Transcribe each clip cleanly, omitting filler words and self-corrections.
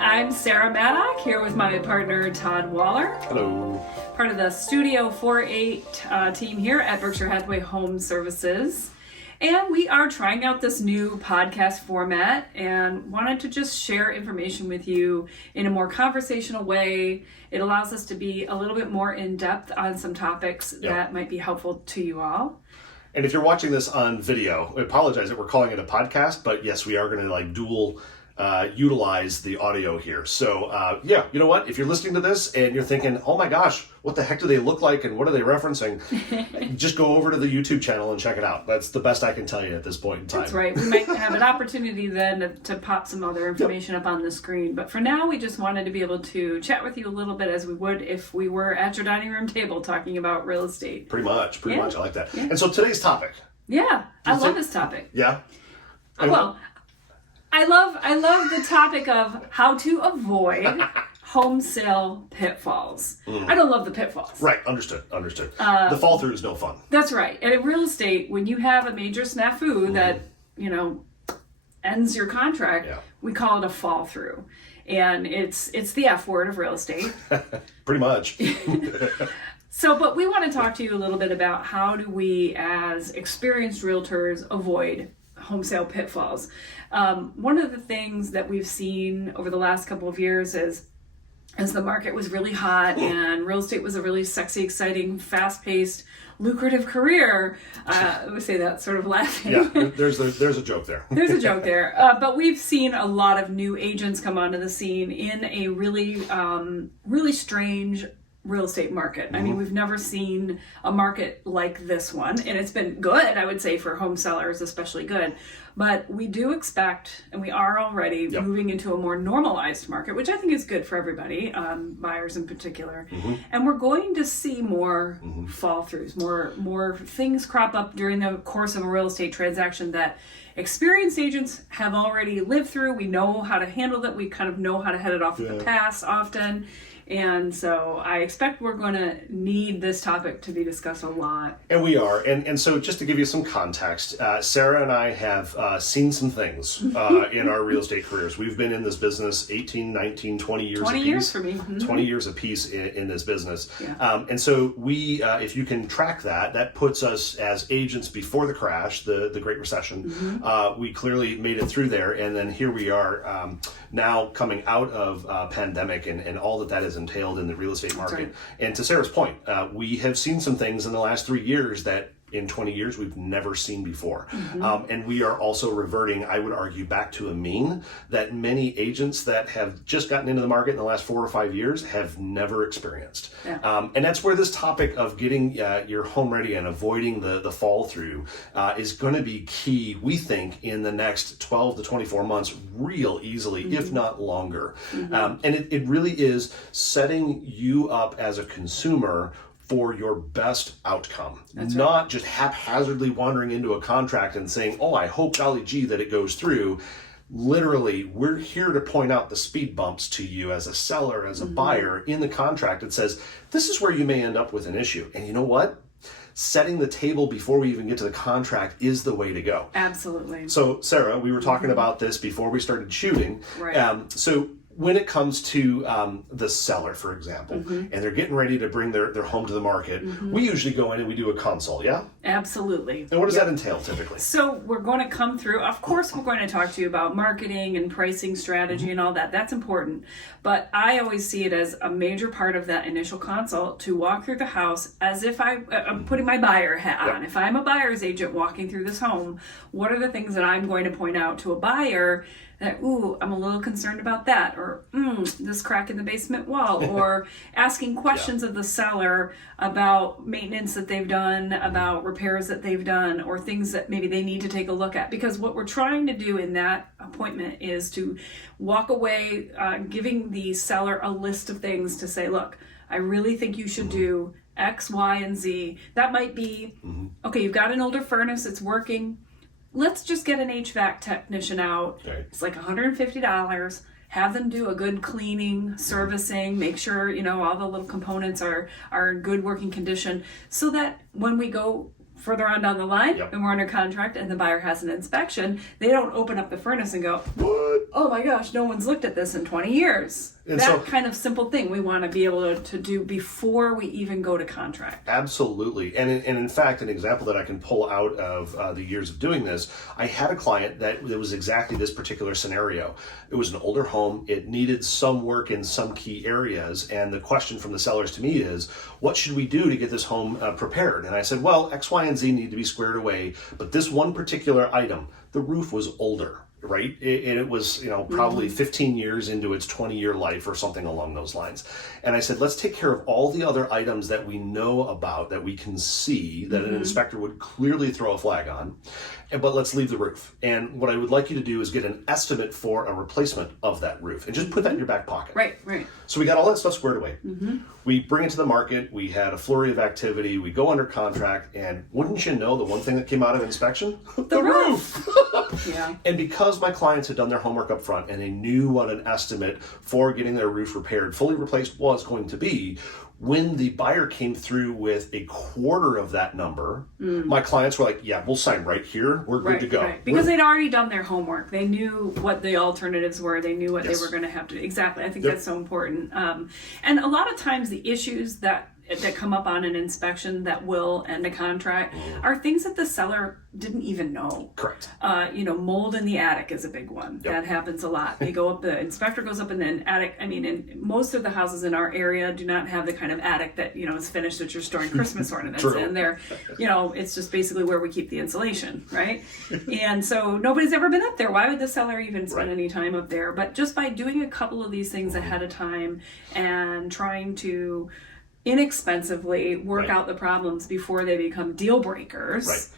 I'm Sara Maddock, here with my partner Todd Waller. Hello. Part of the Studio Four8 team here at Berkshire Hathaway HomeServices. And we are trying out this new podcast format and wanted to just share information with you in a more conversational way. It allows us to be a little bit more in depth on some topics that might be helpful to you all. And if you're watching this on video, I apologize that we're calling it a podcast, but yes, we are going to dual utilize the audio here. So you know what? If you're listening to this and you're thinking, oh my gosh, what the heck do they look like and what are they referencing? Just go over to the YouTube channel and check it out. That's the best I can tell you at this point in time. That's right. We might have an opportunity then to pop some other information up on the screen. But for now, we just wanted to be able to chat with you a little bit as we would if we were at your dining room table talking about real estate. Pretty much. I like that. Yeah. And so today's topic. Yeah, I love this topic. Yeah? I love the topic of how to avoid home sale pitfalls. I don't love the pitfalls. Right, understood. The fall through is no fun. That's right. And in real estate, when you have a major snafu that, ends your contract, we call it a fall through. And it's the F word of real estate. Pretty much. But we want to talk to you a little bit about how do we, as experienced realtors, avoid home sale pitfalls. One of the things that we've seen over the last couple of years is, as the market was really hot and real estate was a really sexy, exciting, fast-paced, lucrative career. We say that sort of laughing. Yeah, there's a joke there. There's a joke there. But we've seen a lot of new agents come onto the scene in a really, really strange real estate market. I mean, we've never seen a market like this one, and it's been good, I would say, for home sellers, especially good. But we do expect, and we are already moving into a more normalized market, which I think is good for everybody, buyers in particular. And we're going to see more fall throughs, more things crop up during the course of a real estate transaction that experienced agents have already lived through. We know how to handle that. We kind of know how to head it off at the pass often. And so I expect we're going to need this topic to be discussed a lot. And we are. And so just to give you some context, Sara and I have seen some things in our real estate careers. We've been in this business 18, 19, 20 years 20 apiece. years for me. 20 years apiece in this business. Yeah. And so we, if you can track that puts us as agents before the crash, the Great Recession. We clearly made it through there. And then here we are now coming out of pandemic and all that is entailed in the real estate market. Right. And to Sara's point, we have seen some things in the last 3 years that in 20 years we've never seen before. And we are also reverting, I would argue, back to a mean that many agents that have just gotten into the market in the last 4 or 5 years have never experienced. Yeah. And that's where this topic of getting your home ready and avoiding the fall through is going to be key, we think, in the next 12 to 24 months real easily, if not longer. And it really is setting you up as a consumer for your best outcome. That's not right. just haphazardly wandering into a contract and saying, oh, I hope golly gee that it goes through. Literally, we're here to point out the speed bumps to you as a seller, as a buyer in the contract. It says, this is where you may end up with an issue. And you know what? Setting the table before we even get to the contract is the way to go. Absolutely. So, Sara, we were talking about this before we started shooting. Right. So when it comes to the seller, for example, and they're getting ready to bring their home to the market, we usually go in and we do a consult, yeah? Absolutely. And what does that entail typically? So we're going to come through, of course we're going to talk to you about marketing and pricing strategy and all that. That's important. But I always see it as a major part of that initial consult to walk through the house as if I'm putting my buyer hat on. If I'm a buyer's agent walking through this home, what are the things that I'm going to point out to a buyer that, ooh, I'm a little concerned about that, or this crack in the basement wall, or asking questions of the seller about maintenance that they've done, about repairs that they've done, or things that maybe they need to take a look at. Because what we're trying to do in that appointment is to walk away giving the seller a list of things to say, look, I really think you should do X, Y, and Z. That might be, okay, you've got an older furnace, it's working. Let's just get an HVAC technician out. Right. It's like $150. Have them do a good cleaning, servicing, make sure, all the little components are in good working condition so that when we go further on down the line, Yep. and we're under contract, and the buyer has an inspection, they don't open up the furnace and go, What? oh my gosh, no one's looked at this in 20 years. And that so- kind of simple thing we want to be able to do before we even go to contract. Absolutely. And in fact, an example that I can pull out of the years of doing this, I had a client that it was exactly this particular scenario. It was an older home. It needed some work in some key areas. And the question from the sellers to me is, what should we do to get this home prepared? And I said, well, X, Y, and Z need to be squared away. But this one particular item, the roof was older. Right? It was, probably 15 years into its 20-year life or something along those lines. And I said, let's take care of all the other items that we know about, that we can see, that an inspector would clearly throw a flag on, but let's leave the roof. And what I would like you to do is get an estimate for a replacement of that roof and just put that in your back pocket. Right. So we got all that stuff squared away. We bring it to the market. We had a flurry of activity. We go under contract. And wouldn't you know, the one thing that came out of inspection? The roof. Yeah. And because my clients had done their homework up front and they knew what an estimate for getting their roof repaired, fully replaced was going to be, when the buyer came through with a quarter of that number, my clients were like, yeah, we'll sign right here. We're good to go. Right. Because they'd already done their homework. They knew what the alternatives were. They knew what Yes. they were going to have to do. Exactly. I think Yep. that's so important. And a lot of times the issues that come up on an inspection that will end a contract are things that the seller didn't even know. Correct. Mold in the attic is a big one. Yep. That happens a lot. They go up, the inspector goes up in the attic. I mean, and most of the houses in our area do not have the kind of attic that, is finished that you're storing Christmas ornaments True. in there. It's just basically where we keep the insulation, right? And so nobody's ever been up there. Why would the seller even spend any time up there? But just by doing a couple of these things ahead of time and trying to inexpensively work out the problems before they become deal breakers,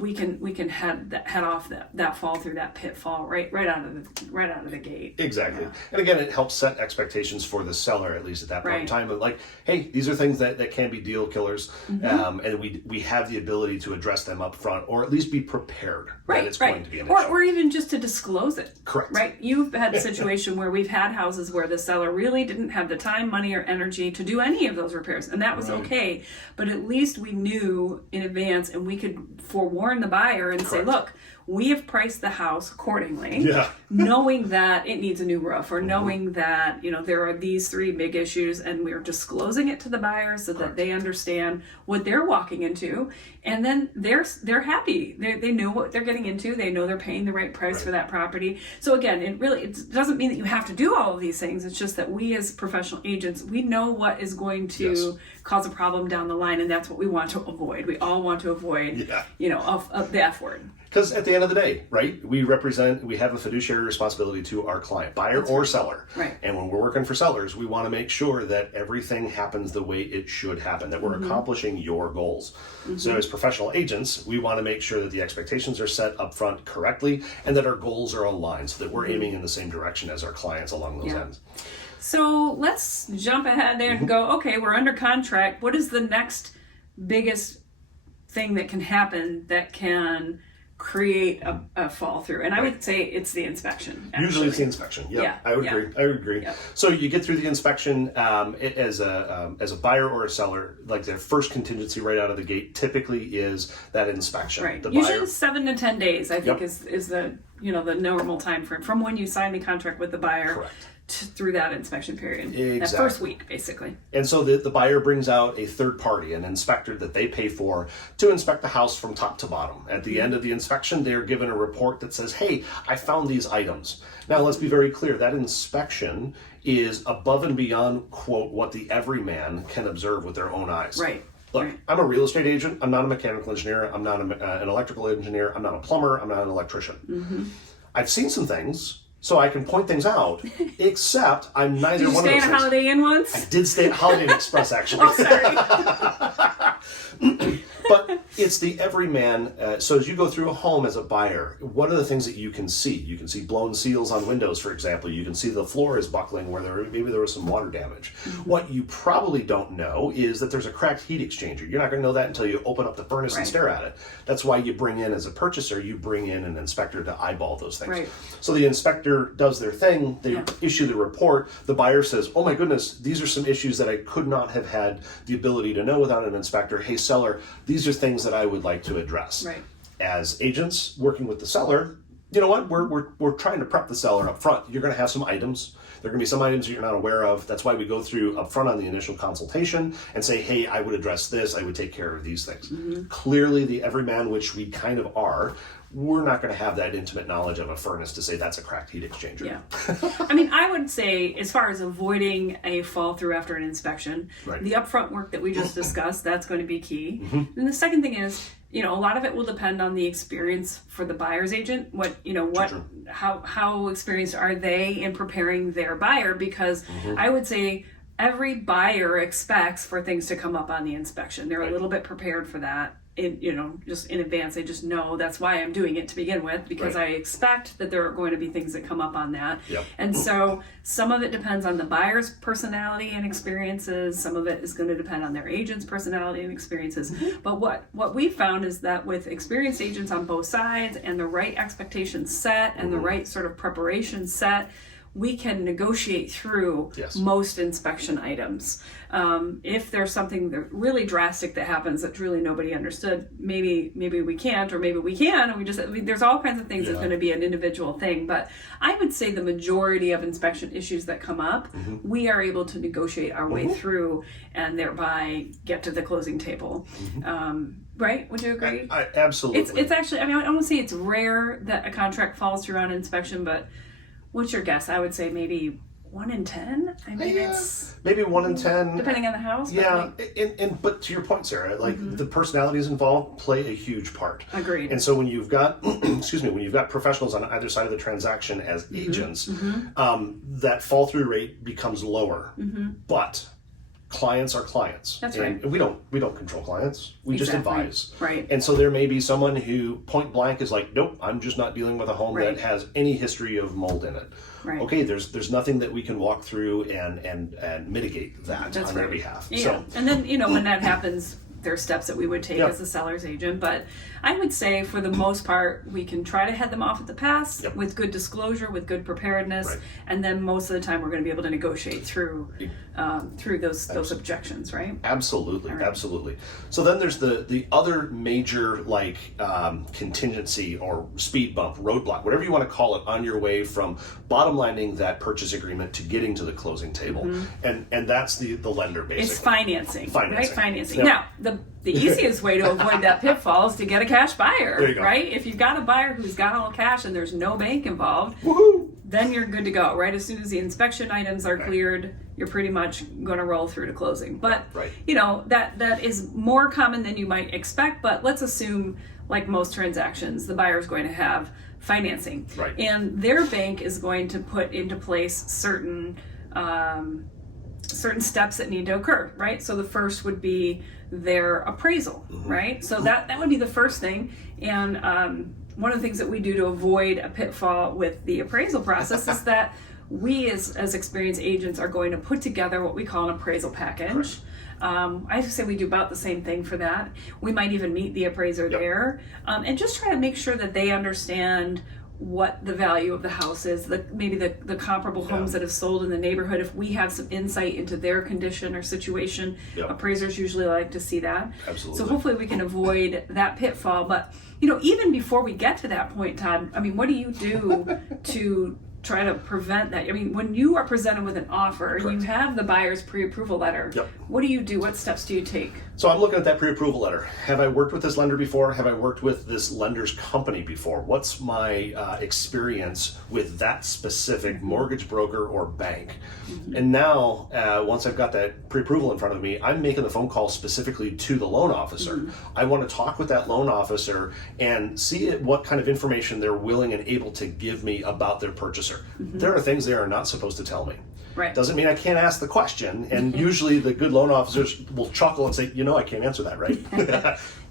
we can head off that fall through that pitfall right out of the gate. Exactly. And again, it helps set expectations for the seller, at least at that point in time. But like, hey, these are things that can be deal killers. And we have the ability to address them up front, or at least be prepared that it's going to be an issue. Or even just to disclose it. Correct. Right? You've had a situation where we've had houses where the seller really didn't have the time, money, or energy to do any of those repairs. And that was okay. But at least we knew in advance, and we could forewarn the buyer and say, look, we have priced the house accordingly, knowing that it needs a new roof, or knowing that, there are these three big issues, and we're disclosing it to the buyer so that they understand what they're walking into. And then they're happy. They know what they're getting into. They know they're paying the right price for that property. So again, it doesn't mean that you have to do all of these things. It's just that we as professional agents, we know what is going to cause a problem down the line, and that's what we want to avoid. We all want to avoid, of the F word. Because at the end of the day, right, we have a fiduciary responsibility to our client, buyer or seller. Right. And when we're working for sellers, we want to make sure that everything happens the way it should happen, that we're accomplishing your goals. So as professional agents, we want to make sure that the expectations are set up front correctly, and that our goals are aligned so that we're aiming in the same direction as our clients along those ends. So let's jump ahead there and go, okay, we're under contract. What is the next biggest thing that can happen that can create a fall through? And I would say it's the inspection. Actually. Usually it's the inspection. I would agree. So you get through the inspection as a buyer or a seller, like their first contingency right out of the gate typically is that inspection. Right. The Usually buyer, 7 to 10 days, I think, is the the normal time frame from when you sign the contract with the buyer through that inspection period. Exactly. That first week, basically. And so the buyer brings out a third party, an inspector that they pay for to inspect the house from top to bottom. At the end of the inspection, they're given a report that says, hey, I found these items. Now, let's be very clear. That inspection is above and beyond, quote, what the everyman can observe with their own eyes. Right. Look, I'm a real estate agent. I'm not a mechanical engineer. I'm not an electrical engineer. I'm not a plumber. I'm not an electrician. I've seen some things, so I can point things out, except I'm neither one of those Did you stay at a Holiday Inn once? I did stay at Holiday Inn Express, actually. Oh, sorry. But it's the everyman. So as you go through a home as a buyer, what are the things that you can see? You can see blown seals on windows, for example. You can see the floor is buckling where maybe there was some water damage. What you probably don't know is that there's a cracked heat exchanger. You're not going to know that until you open up the furnace and stare at it. That's why you bring in, as a purchaser, you bring in an inspector to eyeball those things. Right. So the inspector does their thing. They issue the report. The buyer says, oh my goodness, these are some issues that I could not have had the ability to know without an inspector. Hey, seller, these are things that that I would like to address. Right. As agents working with the seller, you know what? We're trying to prep the seller up front. You're going to have some items. There are going to be some items that you're not aware of. That's why we go through up front on the initial consultation and say, hey, I would address this. I would take care of these things. Clearly, the everyman, which we kind of are, we're not going to have that intimate knowledge of a furnace to say that's a cracked heat exchanger. Yeah. I mean, I would say as far as avoiding a fall through after an inspection, the upfront work that we just discussed, that's going to be key. And the second thing is, a lot of it will depend on the experience for the buyer's agent. How experienced are they in preparing their buyer? Because I would say every buyer expects for things to come up on the inspection. They're a little bit prepared for that. Just in advance, they just know that's why I'm doing it to begin with, because I expect that there are going to be things that come up on that. And so some of it depends on the buyer's personality and experiences. Some of it is going to depend on their agent's personality and experiences. But what we found is that with experienced agents on both sides and the right expectations set and the right sort of preparation set, we can negotiate through most inspection items. If there's something that really drastic that happens that really nobody understood, maybe we can't, or maybe we can, and there's all kinds of things that's going to be an individual thing. But I would say the majority of inspection issues that come up, we are able to negotiate our way through and thereby get to the closing table. Right? Would you agree? I absolutely. It's actually, I don't want to say it's rare that a contract falls through on inspection, but what's your guess? I would say maybe 1 in 10. I mean, it's maybe 1 in 10, depending on the house. Yeah, but to your point, Sarah, the personalities involved play a huge part. Agreed. And so when you've got, when you've got professionals on either side of the transaction as agents, that fall through rate becomes lower. But clients are clients. That's and right. We don't control clients. We just advise. Right. And so there may be someone who point blank is like, nope, I'm just not dealing with a home that has any history of mold in it. Right. Okay, there's nothing that we can walk through and mitigate that on their behalf. Yeah. So, and then, when that happens, there are steps that we would take as a seller's agent. But I would say for the most part, we can try to head them off at the pass with good disclosure, with good preparedness. And then most of the time we're going to be able to negotiate through those objections, right? Absolutely. Absolutely. So then there's the other major contingency or speed bump, roadblock, whatever you want to call it, on your way from bottom lining that purchase agreement to getting to the closing table. And that's the lender, basically. It's financing. Right? Financing. Yep. Now, the easiest way to avoid that pitfall is to get a cash buyer, there you go. Right? If you've got a buyer who's got all cash and there's no bank involved, then you're good to go, right? As soon as the inspection items are cleared, you're pretty much going to roll through to closing. But, that is more common than you might expect, but let's assume, like most transactions, the buyer is going to have financing. Right. And their bank is going to put into place certain steps that need to occur, right? So the first would be their appraisal, right? So that would be the first thing. And one of the things that we do to avoid a pitfall with the appraisal process is that we as experienced agents are going to put together what we call an appraisal package. I would say we do about the same thing for that. We might even meet the appraiser there and just try to make sure that they understand what the value of the house is, maybe the comparable homes that have sold in the neighborhood. If we have some insight into their condition or situation, appraisers usually like to see that. Absolutely. So hopefully we can avoid that pitfall. But even before we get to that point, Todd, what do you do to try to prevent that? When you are presented with an offer and you have the buyer's pre-approval letter, what do you do? What steps do you take? So I'm looking at that pre-approval letter. Have I worked with this lender before? Have I worked with this lender's company before? What's my experience with that specific mortgage broker or bank? And now, once I've got that pre-approval in front of me, I'm making the phone call specifically to the loan officer. I want to talk with that loan officer and see what kind of information they're willing and able to give me about their purchaser. There are things they are not supposed to tell me. Right. Doesn't mean I can't ask the question. And usually the good loan officers will chuckle and say, I can't answer that, right?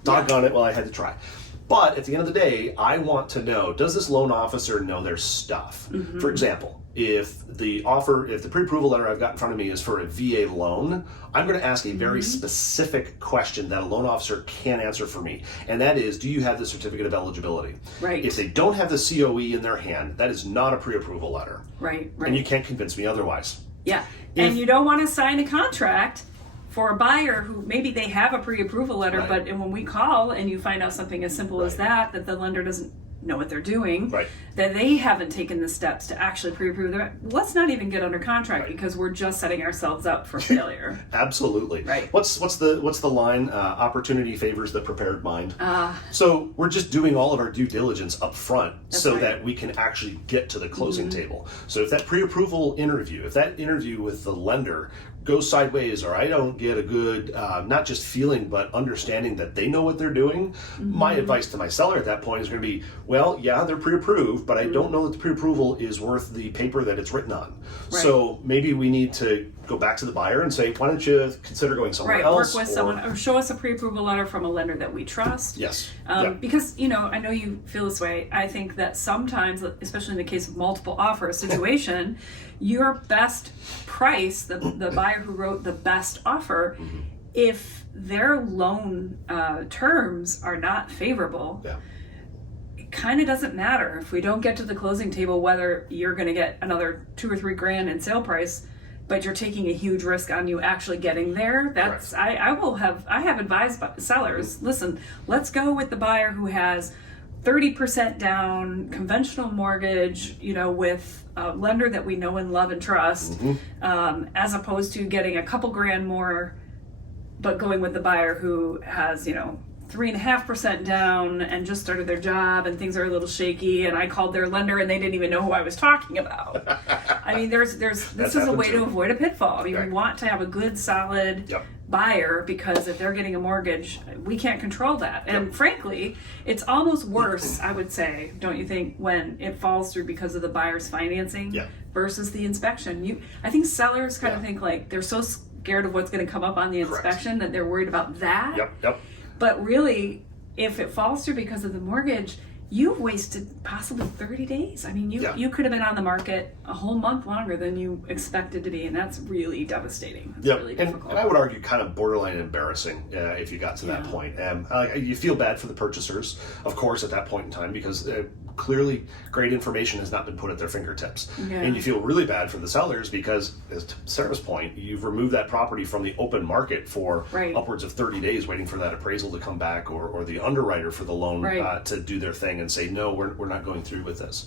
Doggone it, well, I had to try. But at the end of the day, I want to know, does this loan officer know their stuff? For example, if the pre-approval letter I've got in front of me is for a VA loan, I'm going to ask a very specific question that a loan officer can answer for me. And that is, do you have the certificate of eligibility? Right. If they don't have the COE in their hand, that is not a pre-approval letter. Right. And you can't convince me otherwise. Yeah. And you don't want to sign a contract for a buyer who maybe they have a pre-approval letter, Right. but when we call and you find out something as simple as that the lender doesn't know what they're doing, Right. that they haven't taken the steps to actually pre-approve them, let's not even get under contract because we're just setting ourselves up for failure. Absolutely. Right. What's the line? Opportunity favors the prepared mind. So we're just doing all of our due diligence up front so that we can actually get to the closing table. So if that pre-approval interview, if that interview with the lender goes sideways, or I don't get a good, not just feeling, but understanding that they know what they're doing, my advice to my seller at that point is going to be, well, yeah, they're pre-approved, but I don't know that the pre-approval is worth the paper that it's written on. Right. So maybe we need to go back to the buyer and say, why don't you consider going somewhere else? Work with someone, or show us a pre-approval letter from a lender that we trust. Yes. Because, I know you feel this way. I think that sometimes, especially in the case of multiple offer situation, your best price, the buyer who wrote the best offer, if their loan terms are not favorable, it kind of doesn't matter if we don't get to the closing table whether you're going to get another $2,000 or $3,000 in sale price, but you're taking a huge risk on you actually getting there. That's I have advised sellers, listen, let's go with the buyer who has 30% down, conventional mortgage, with a lender that we know and love and trust, as opposed to getting a couple grand more, but going with the buyer who has, 3.5% down and just started their job and things are a little shaky, and I called their lender and they didn't even know who I was talking about. I mean, this is a way to avoid a pitfall. I mean, we want to have a good, solid buyer, because if they're getting a mortgage, we can't control that. And frankly, it's almost worse, I would say, don't you think, when it falls through because of the buyer's financing versus the inspection. I think sellers kind of think like they're so scared of what's going to come up on the inspection that they're worried about that. But really, if it falls through because of the mortgage, you've wasted possibly 30 days. I mean, you could have been on the market a whole month longer than you expected to be, and that's really devastating. It's really difficult. And I would argue kind of borderline embarrassing if you got to that point. You feel bad for the purchasers, of course, at that point in time, because clearly great information has not been put at their fingertips. And you feel really bad for the sellers because, as to Sarah's point, you've removed that property from the open market for upwards of 30 days waiting for that appraisal to come back, or the underwriter for the loan to do their thing and say, no, we're not going through with this.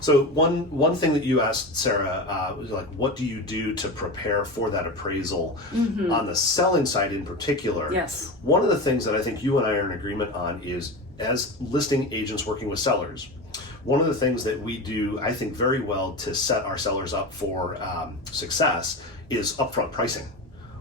So one thing that you asked Sara was like, what do you do to prepare for that appraisal on the selling side in particular? One of the things that I think you and I are in agreement on is, as listing agents working with sellers, one of the things that we do, I think, very well to set our sellers up for success is upfront pricing.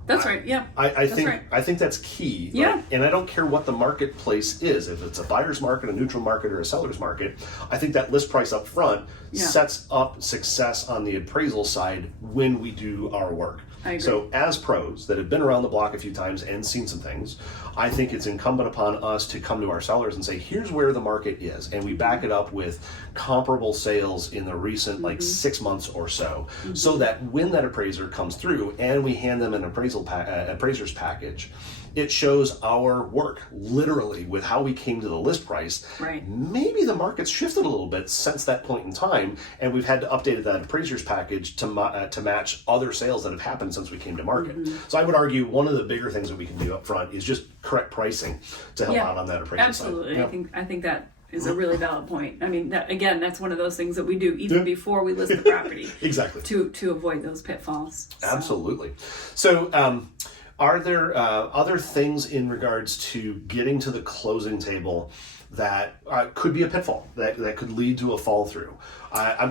That's right. Yeah. I think that's key. Yeah. And I don't care what the marketplace is. If it's a buyer's market, a neutral market, or a seller's market, I think that list price up front sets up success on the appraisal side when we do our work. I agree. So as pros that have been around the block a few times and seen some things, I think it's incumbent upon us to come to our sellers and say, here's where the market is. And we back it up with comparable sales in the recent 6 months or so, so that when that appraiser comes through and we hand them an appraiser's package, it shows our work literally with how we came to the list price. Maybe the market's shifted a little bit since that point in time, and we've had to update that appraiser's package to match other sales that have happened since we came to market. So I would argue one of the bigger things that we can do up front is just correct pricing to help out on that appraisal side. Absolutely. I think that is a really valid point. I mean, that's one of those things that we do even before we list the property. Exactly. To avoid those pitfalls. Absolutely. So are there other things in regards to getting to the closing table that could be a pitfall, that could lead to a fall through?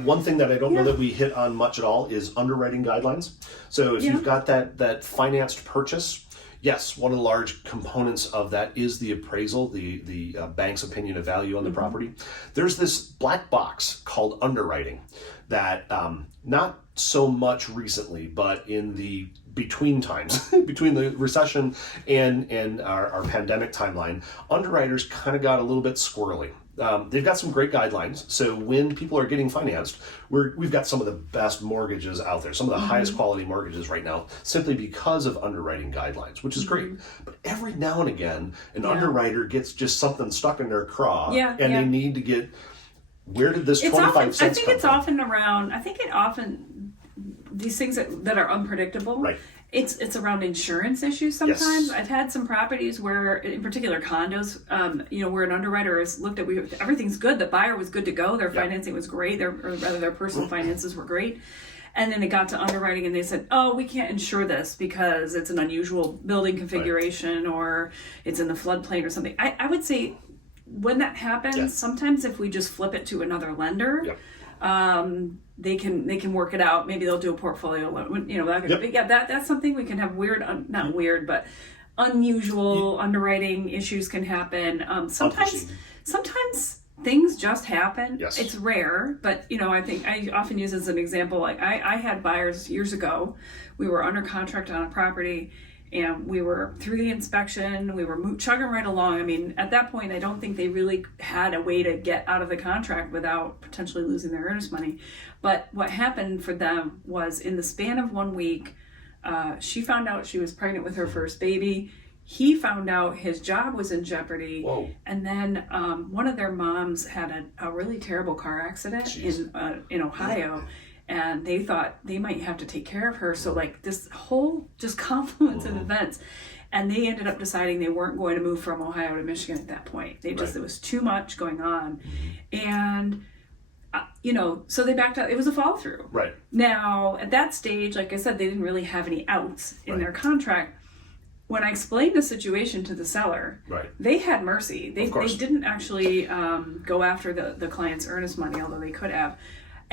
One thing that I don't know that we hit on much at all is underwriting guidelines. So if you've got that financed purchase, yes, one of the large components of that is the appraisal, the bank's opinion of value on the property. There's this black box called underwriting that not so much recently, but in the between times, between the recession and our pandemic timeline, underwriters kind of got a little bit squirrely. They've got some great guidelines. So when people are getting financed, we've got some of the best mortgages out there, some of the highest quality mortgages right now, simply because of underwriting guidelines, which is great. But every now and again, an underwriter gets just something stuck in their craw, and they need to get, where did this 25 cents come from? These things that are unpredictable. It's around insurance issues sometimes. Yes. I've had some properties where, in particular condos, where an underwriter has looked at, everything's good. The buyer was good to go. Their financing was great. Their personal finances were great. And then it got to underwriting and they said, oh, we can't insure this because it's an unusual building configuration or it's in the floodplain or something. I would say when that happens, sometimes if we just flip it to another lender, they can work it out. Maybe they'll do a portfolio loan. That's something we can have not weird, but unusual underwriting issues can happen. Sometimes things just happen. Yes. It's rare, but I think I often use as an example, like I had buyers years ago. We were under contract on a property and we were through the inspection. We were chugging right along. I mean, at that point, I don't think they really had a way to get out of the contract without potentially losing their earnest money. But what happened for them was in the span of 1 week, she found out she was pregnant with her first baby. He found out his job was in jeopardy. Whoa. And then one of their moms had a really terrible car accident in Ohio. And they thought they might have to take care of her. So like this whole just confluence of events. And they ended up deciding they weren't going to move from Ohio to Michigan at that point. It was too much going on. And, so they backed out. It was a fall through. Right. Now, at that stage, like I said, they didn't really have any outs in their contract. When I explained the situation to the seller, they had mercy. They didn't actually go after the client's earnest money, although they could have.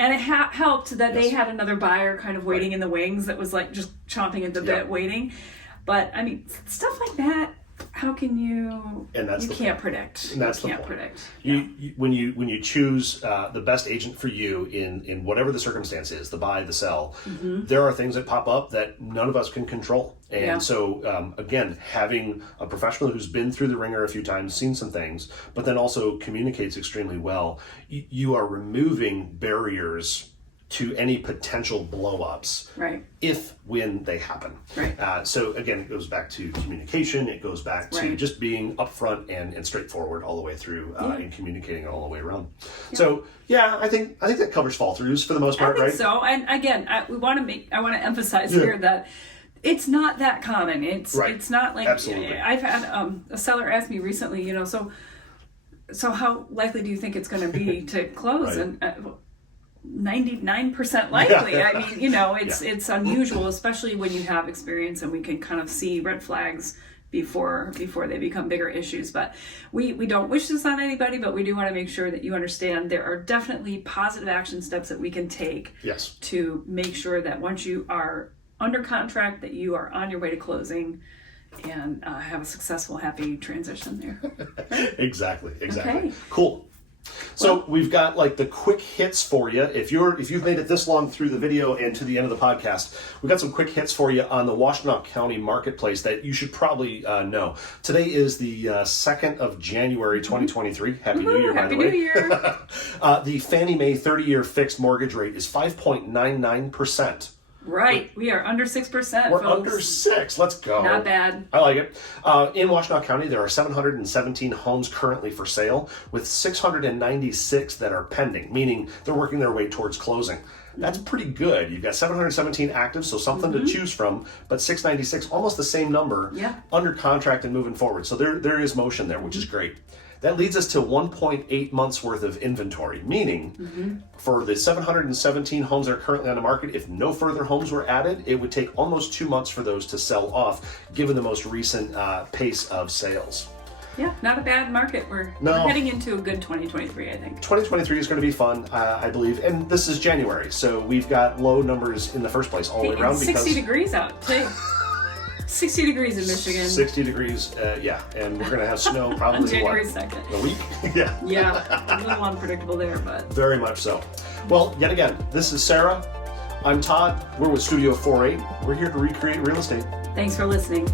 And it helped that they had another buyer kind of waiting in the wings that was like just chomping at the bit waiting. But I mean, stuff like that, how can you, you can't predict. And that's the point. When you choose the best agent for you in whatever the circumstance is, the buy, the sell, there are things that pop up that none of us can control. And so, again, having a professional who's been through the ringer a few times, seen some things, but then also communicates extremely well, you are removing barriers to any potential blow-ups when they happen. So again, it goes back to communication. It goes back to just being upfront and straightforward all the way through and communicating all the way around. So I think that covers fall throughs for the most part, right? So, and again, I want to emphasize here that it's not that common. It's not like I've had a seller ask me recently, so how likely do you think it's going to be to close? And 99% likely. I mean, it's unusual, especially when you have experience and we can kind of see red flags before they become bigger issues. But we don't wish this on anybody, but we do want to make sure that you understand there are definitely positive action steps that we can take to make sure that once you are under contract, that you are on your way to closing and have a successful, happy transition there. Exactly. Okay. Cool. So we've got like the quick hits for you. If you've made it this long through the video and to the end of the podcast, we've got some quick hits for you on the Washtenaw County marketplace that you should probably know. Today is the 2nd of January, 2023. Happy New Year, by the way. Happy New Year. The Fannie Mae 30-year fixed mortgage rate is 5.99%. Right. We are under 6%, We're folks. under 6. Let's go. Not bad. I like it. In Washtenaw County, there are 717 homes currently for sale, with 696 that are pending, meaning they're working their way towards closing. That's pretty good. You've got 717 active, so something to choose from, but 696, almost the same number, under contract and moving forward. So there is motion there, which is great. That leads us to 1.8 months worth of inventory, meaning for the 717 homes that are currently on the market, if no further homes were added, it would take almost 2 months for those to sell off, given the most recent pace of sales. Yeah, not a bad market. We're heading into a good 2023, I think. 2023 is going to be fun, I believe. And this is January, so we've got low numbers in the first place all the way around. It's 60 degrees out today. 60 degrees in Michigan. 60 degrees, and we're going to have snow probably on January 2nd. A week? Yeah, a little unpredictable there, but... Very much so. Well, yet again, this is Sara. I'm Todd. We're with Studio 48. We're here to recreate real estate. Thanks for listening.